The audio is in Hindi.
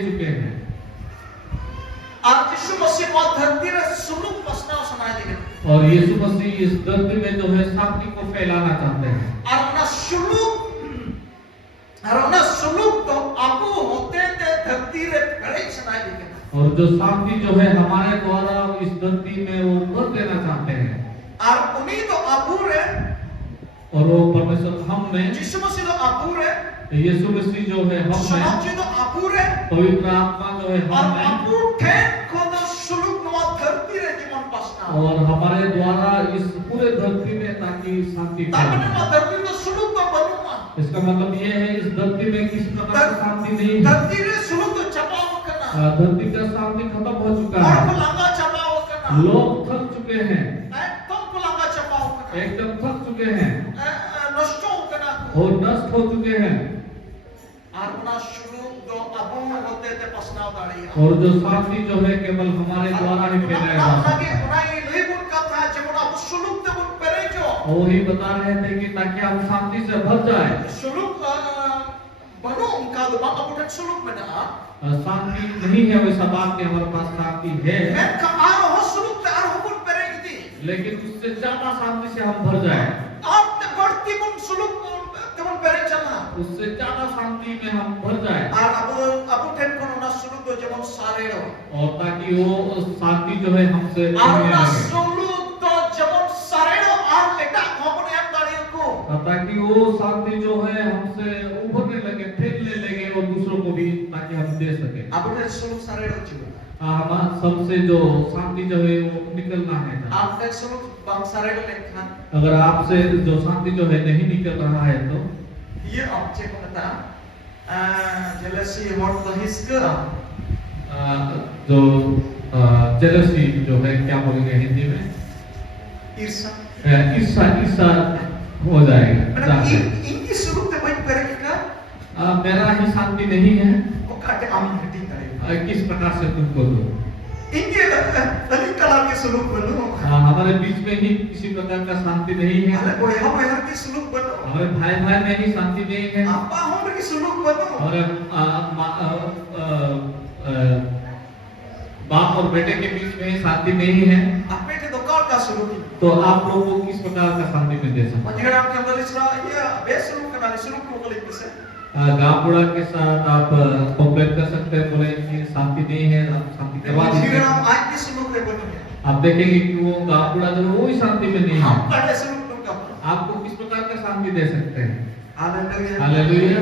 चुके हैं। आज यीशु मसीह को धरती में सुलूक बसना सुनाई देगा। और यीशु मसीह इस धरती में जो है शांति को फैलाना चाहते हैं। और ना सुलूक तो आपको होते थे धरती रे बड़े सुनाई देगा। और जो शांति जो है हमारे द्वारा इस धरती में वो कर देना चाहते हैं। और उन्हीं तो अबूर है। और वो परमेश्वर हम में यीशु मसीह तो अबूर है। यीशु मसीह जो है हम में, समाज तो अबूर है। पवित्र आत्मा जो है हम में, अबूर थे खुद सुलूक नवा धरती रे जीवन बसना। और हमारे द्वारा इस पूरे धरती में ताकि शांति ताकि धरती में सुलूक तो बनूंगा। इसका मतलब ये है इस धरती में किस प्रकार की शांति नहीं है। धरती रे सुलूक तो छपाव करना। धरती का शांति खत्म हो चुका है। और लंगा छपाव करना। लोग थक चुके हैं। तुम को लंगा छपाव करना। एकदम थक चुके हैं नष्ट हो करना। और नष्ट हो चुके हैं। और ना सुलूक जो अबूर होते थे पसनाव दाढ़ी। और जो शांति जो है केवल हमारे द्वारा ही फैलाया जा सकता है। और ही बता रहे थे कि ताकि हम शांति से भर जाए। शांति नहीं है वैसा बात कि हमारे पास शांति है, लेकिन उससे ज्यादा शांति से हम भर जाए। उससे ज्यादा शांति में हम भर जाए। और ताकि वो शांति जो है हमसे ताकि वो शांति जो है हमसे उभरने लगे, फैलने लगे और दूसरों को भी ताकि हम दे सके। हमारा सबसे जो शांति जो है वो निकलना है। अगर आपसे जो शांति जो है नहीं निकल रहा है तो ये ऑब्जेक्ट बता जेलसी व्हाट द हिस्कर जो जेलसी जो है क्या बोलेंगे हिंदी में, ईर्ष्या ईर्ष्या हो जाएगा। इनकी शुरू से कोई करेगा मेरा ही शांति नहीं है, वो काटे आम घटी करेगा। किस प्रकार से तुमको दो इनके तभी कलर के सुलूक बनो। हमारे बीच में ही किसी प्रकार का शांति नहीं है। अरे कोई हम हर की सुलूक बनो। हमारे भाई भाई में ही शांति नहीं है। आपा हम की सुलूक बनो। और बाप और बेटे के बीच में ही शांति नहीं है। आप बेटे तो कौन का सुलूक तो आप लोगों को किस प्रकार का शांति में दे सकते हैं? अगर आपके अंदर इसरा ये बेसुलूक करना सुलूक को कल किसे गापुड़ा के साथ आप कंपेयर कर सकते हैं, बोले कि शांति नहीं है, आप शांति करवा दीजिए। अगर आप आज की सुलूक ले बनेंगे आप देखेंगे कि वो गापुड़ा जो वो ही शांति में नहीं है। हम काटे सुलूक का आपको किस प्रकार का शांति दे सकते हैं? Hallelujah hallelujah.